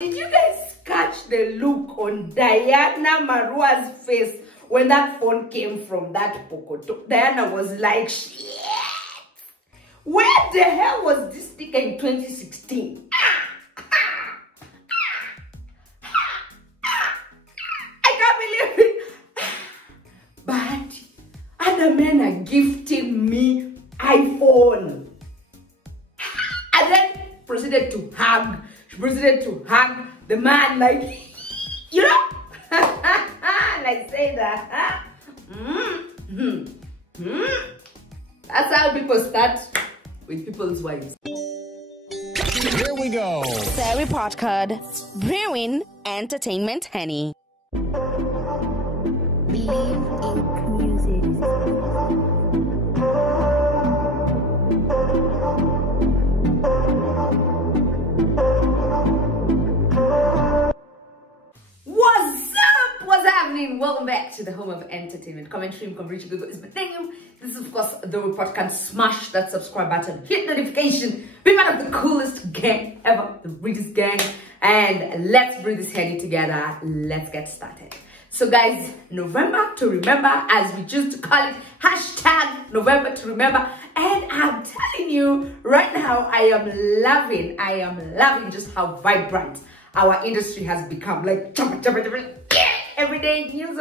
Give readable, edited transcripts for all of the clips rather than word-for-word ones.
Did you guys catch the look on Diana Marua's face when that phone came from that Pokoto? Diana was like, shit! Where the hell was this sticker in 2016? I can't believe it. Bahati, other men are gifting me iPhone. And then proceeded to hug. She proceeded to hug the man like, you know, like say that. That's how people start with people's wives. Here we go. The report card. Brewing Entertainment Henny. Believe in music. What's happening? Welcome back to the home of entertainment. Comment, stream, reach, Google is my name. This is of course the report can smash that subscribe button, hit notification, be one of the coolest gang ever, the richest gang, and let's breathe this henny together. Let's get started. So guys, November to remember, as we choose to call it, hashtag November to remember. And I'm telling you right now, I am loving just how vibrant our industry has become. Like every day news.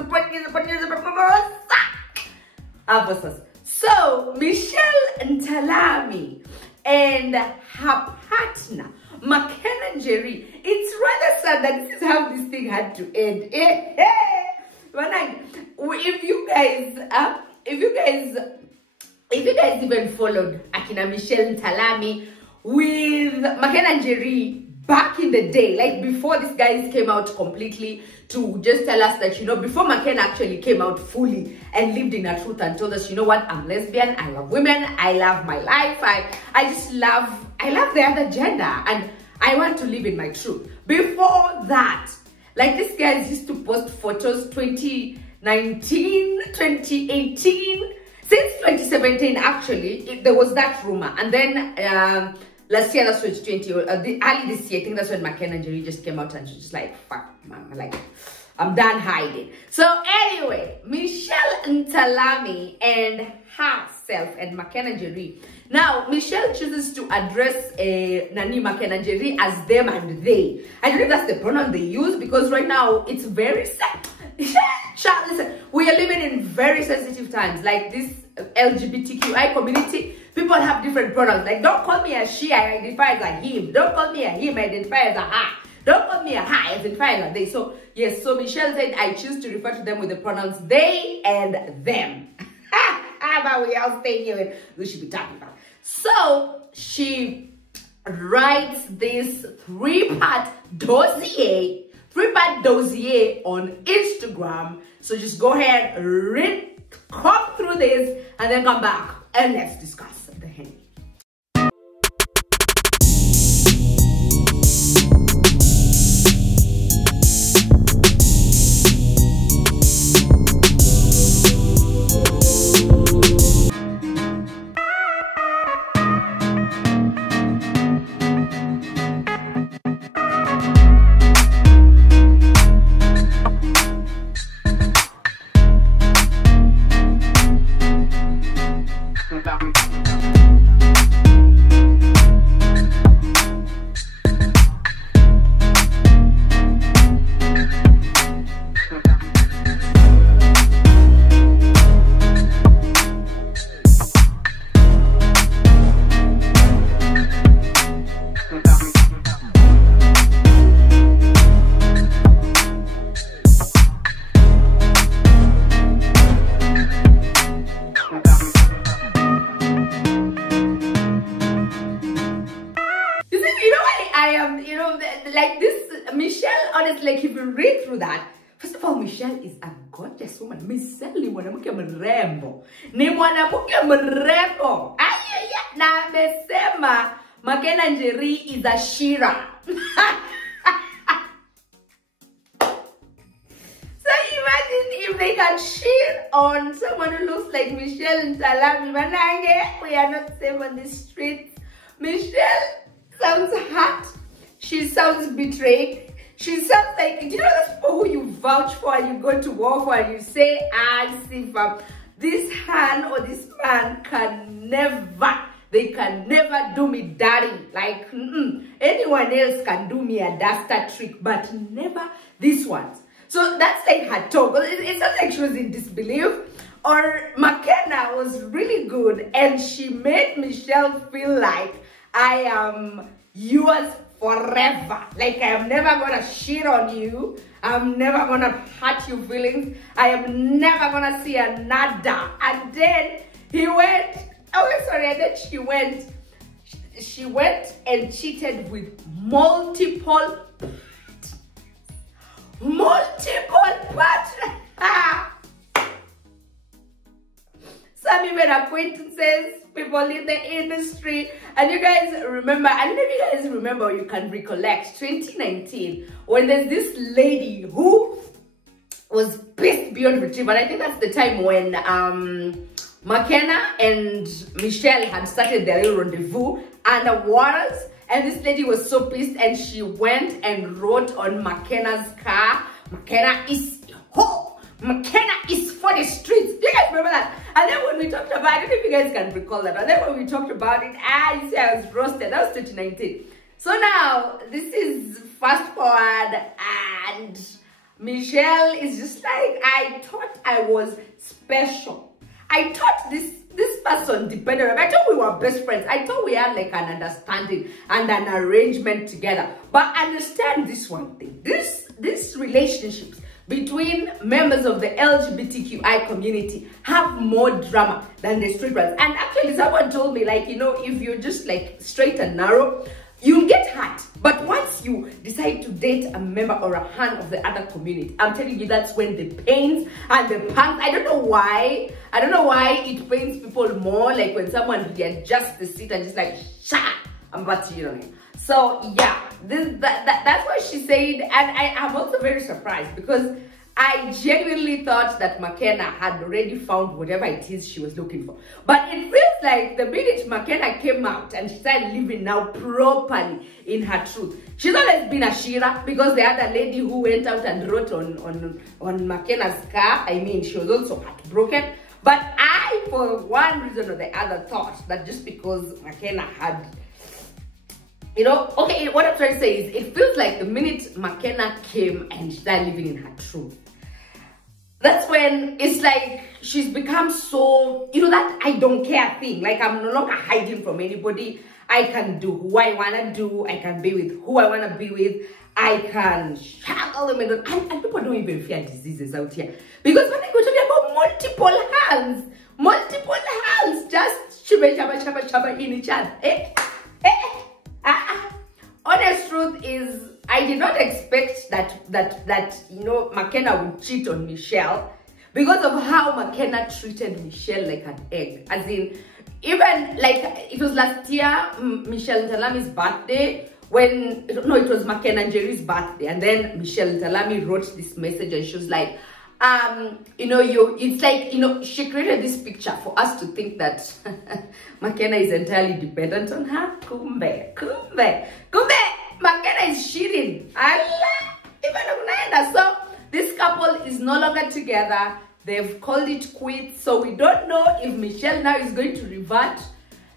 So Michelle Ntalami and her partner MakenaNjeri, it's rather sad that this is how this thing had to end. If you guys even followed Akina Michelle Ntalami with MakenaNjeri back in the day, like before these guys came out completely to just tell us that, you know, before Makena actually came out fully and lived in her truth and told us, you know what, I'm lesbian, I love women, I love my life, I love the other gender and I want to live in my truth. Before that, like these guys used to post photos 2019, 2018, since 2017 actually, there was that rumor. And then last year, that's 2020, early this year, I think that's when MakenaNjeri just came out and she's just like, fuck, man, like, I'm done hiding. So anyway, Michelle Ntalami and herself and MakenaNjeri. Now, Michelle chooses to address Nani MakenaNjeri as them and they. I don't know if that's the pronoun they use because right now it's very sad. Listen, we are living in very sensitive times. Like this LGBTQI community, people have different pronouns. Like, don't call me a she, I identify as a him. Don't call me a him, I identify as a her. Don't call me a her, I identify as a they. So, yes, so Michelle said, I choose to refer to them with the pronouns they and them. But we all stay here, we should be talking about. So, she writes this three-part dossier on Instagram. So just go ahead, read, come through this, and then come back and let's discuss the henny. Like this, Michelle, honestly, like if you read through that, first of all, Michelle is a gorgeous woman. Michelle ni mwanamke mrembo. Ni mwanamke mrembo. Ayaya, na amesema MakenaNjeri is a Shira. So imagine if they can cheer on someone who looks like Michelle Ntalami. Manange, we are not safe on the streets. Michelle sounds hurt. She sounds betrayed. She sounds like, do you know those people who you vouch for and you go to war for and you say, see, this hand or this man they can never do me dirty. Like, anyone else can do me a duster trick, but never this one. So that's like her talk. It's not like she was in disbelief. Or Makena was really good and she made Michelle feel like I am yours forever. Like I am never gonna shit on you. I'm never gonna hurt your feelings. I am never gonna see another. And then he went, and then she went and cheated with multiple partners. Some even acquaintances, people in the industry. And you guys remember, I don't know if you guys remember or you can recollect 2019 when there's this lady who was pissed beyond retrieve. And I think that's the time when Makena and Michelle had started their little rendezvous underwaters. And this lady was so pissed and she went and wrote on Makena's car, Makena is ho! Makena is for the streets. Do you guys remember that? And then when we talked about it, I don't know if you guys can recall that. And then when we talked about it, you see I was roasted. That was 2019. So now, this is fast forward and Michelle is just like, I thought I was special. I thought this person depended on me. I thought we were best friends. I thought we had like an understanding and an arrangement together. But understand this one thing. This relationships between members of the LGBTQI community have more drama than the street ones. And actually someone told me, like, you know, if you're just like straight and narrow, you'll get hurt. But once you decide to date a member or a hand of the other community, I'm telling you, that's when the pains and the pangs, I don't know why it pains people more, like when someone readjusts the seat and just like, shut up, I'm about to, you know. So yeah, that's what she said. And I am also very surprised because I genuinely thought that Makena had already found whatever it is she was looking for. But it feels like the minute Makena came out and she started living now properly in her truth. She's always been a Shira because the other lady who went out and wrote on Makena's car, I mean, she was also heartbroken. But I, for one reason or the other, thought that just because Makena had, you know, okay, what I'm trying to say is it feels like the minute Makena came and she started living in her truth, that's when it's like she's become so, you know, that I don't care thing. Like I'm no longer hiding from anybody. I can do who I want to do. I can be with who I want to be with. I can shackle them and people don't even fear diseases out here. Because when I go talking about multiple hands, just shaba in each other. Honest truth is, I did not expect that you know, Makena would cheat on Michelle because of how Makena treated Michelle like an egg. As in, even like it was last year, Michelle Ntalami's birthday, it was MakenaNjeri's birthday, and then Michelle Ntalami wrote this message and she was like, you know, it's like, you know, she created this picture for us to think that Makena is entirely dependent on her. Kumbe, Makena is cheating. So this couple is no longer together. They've called it quits. So we don't know if Michelle now is going to revert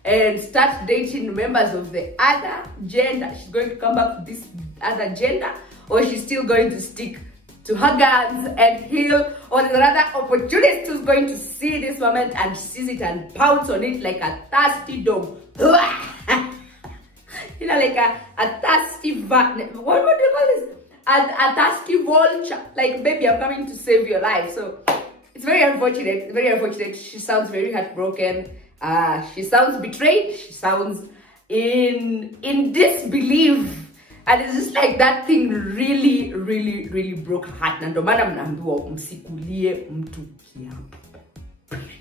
and start dating members of the other gender. She's going to come back to this other gender, or she's still going to stick to her guns and heal, or there's another opportunist who's going to see this moment and seize it and pounce on it like a thirsty dog. You know, like a thirsty, what do you call this? A thirsty vulture. Like, baby, I'm coming to save your life. So it's very unfortunate. Very unfortunate. She sounds very heartbroken. She sounds betrayed. She sounds in disbelief. And it's just like that thing really broke her heart.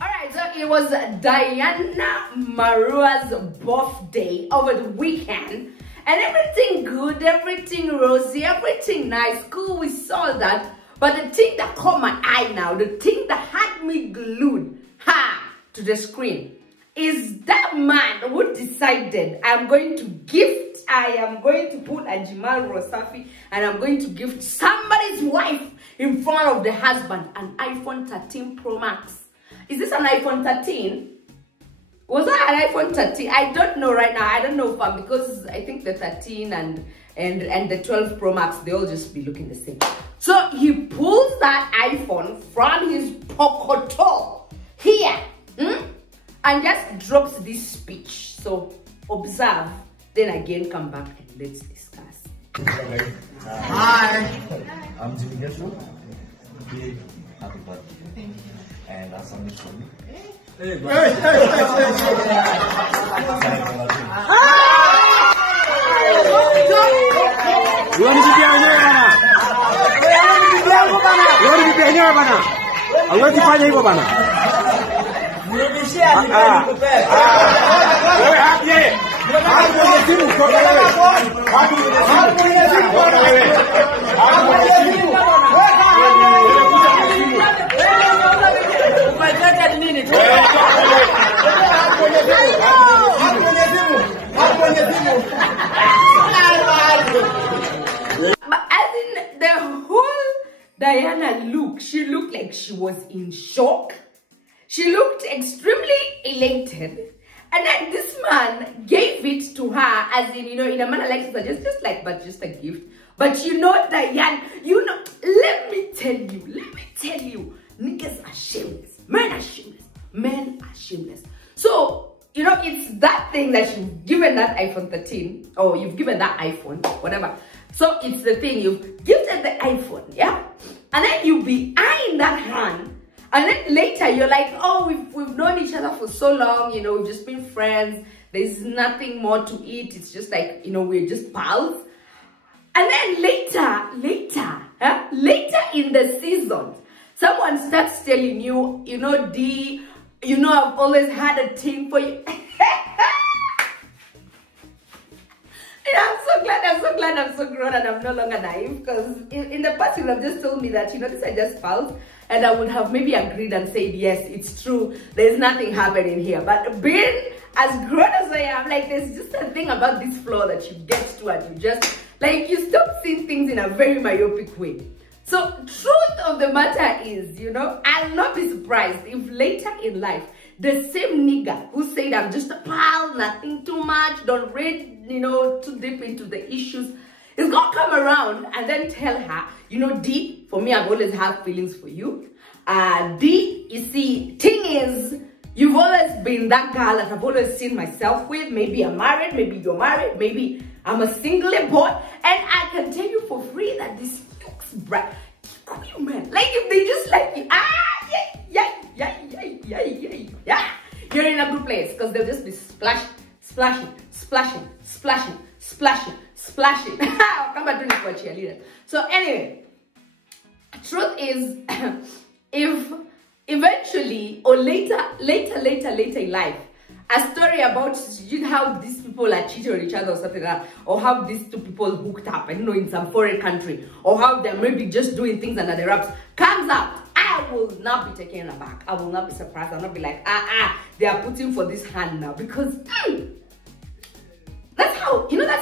Alright, so it was Diana Marua's birthday over the weekend. And everything good, everything rosy, everything nice, cool, we saw that. But the thing that caught my eye now, the thing that had me glued to the screen, is that man who decided I'm going to gift I am going to put a Jimal Rosafi and I'm going to gift somebody's wife in front of the husband an iPhone 13 Pro Max. Is this an iPhone 13? Was that an iPhone 13? I don't know right now. I don't know if because I think the 13 and the 12 Pro Max, they all just be looking the same. So he pulls that iPhone from his pokoto here and just drops this speech. So observe, then again come back and let's discuss. Hi, I'm Njeri. Big happy birthday. And that's something for me. Hey, you want to be here, Bana? You want to be here, Bana? I want to find you, Bana. Very happy. But as in the whole Diana look, she looked like she was in shock. She looked extremely elated. And then this man gave it to her as in, in a manner like just a gift. But Diane, let me tell you, niggas are shameless. Men are shameless. Men are shameless. So, it's that thing that you've given that iPhone 13, or you've given that iPhone, whatever. So, it's the thing, you've gifted the iPhone, yeah? And then you be eyeing that hand. And then later, you're like, oh, we've known each other for so long, we've just been friends. There's nothing more to it. It's just like, we're just pals. And then later in the season, someone starts telling you, D, I've always had a thing for you. I'm so glad I'm so grown and I'm no longer naive, because in the past you would have just told me that, these are just pals, and I would have maybe agreed and said, yes, it's true, there's nothing happening here. But being as grown as I am, like, there's just a thing about this floor that you get to and you just, like, you stop seeing things in a very myopic way. So, truth of the matter is, I'll not be surprised if later in life, the same nigga who said, I'm just a pal, nothing too much, don't read, too deep into the issues, is gonna come around and then tell her, D, for me, I've always had feelings for you. D, you see, thing is, you've always been that girl that I've always seen myself with. Maybe I'm married, maybe you're married, maybe I'm a single boy, and I can tell you for free that this looks bright. Cool, man. Like, if they just like you, yeah, you're in a good place, because they'll just be splashing. Come and do this for cheerleader. So anyway, truth is, if eventually or later in life, a story about how these people are cheating on each other or something like that, or how these two people hooked up, I don't know, in some foreign country, or how they're maybe just doing things under the wraps, comes out, I will not be taken aback. I will not be surprised. I'll not be like, they are putting for this hand now, because that's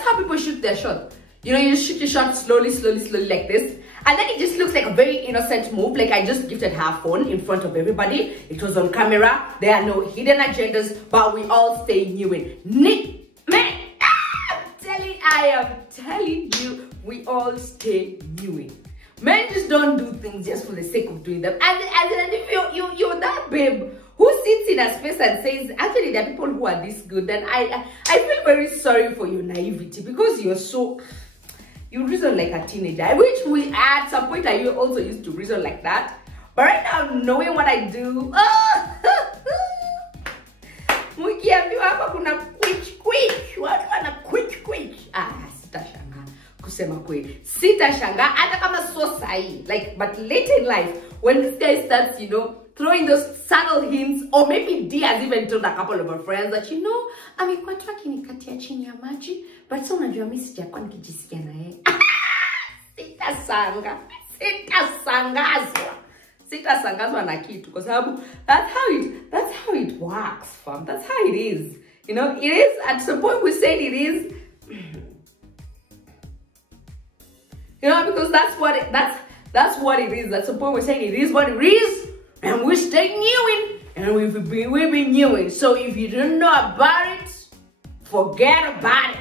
how people shoot their shot. You shoot your shot slowly like this, and then it just looks like a very innocent move. Like, I just gifted her phone in front of everybody. It was on camera. There are no hidden agendas, but we all stay new in. Man, I am telling you, we all stay new in. Men just don't do things just for the sake of doing them. And if you're that babe who sits in a space and says, actually, there are people who are this good, then I feel very sorry for your naivety, because you reason like a teenager. I wish at some point I also used to reason like that. But right now, knowing what I do, mkiambiwa hapa kuna quick, watu wana quick. Sitashanga kusema kweli. Sitashanga hata kama so sahi. Like, but later in life, when this guy starts, throwing those subtle hints, or maybe D has even told a couple of her friends that, amekuwa tu akinikatia chini ya maji, but so unajua mimi sijakuwa nikijisikia na yeye. Sitasangazwa na kitu, kwa sababu that's how it works, fam. That's how it is. It is, at some point we said it is. You know, because that's what it is. That's the point we're saying. It is what it is, and we stay newing, and we've been newing. So if you don't know about it, forget about it.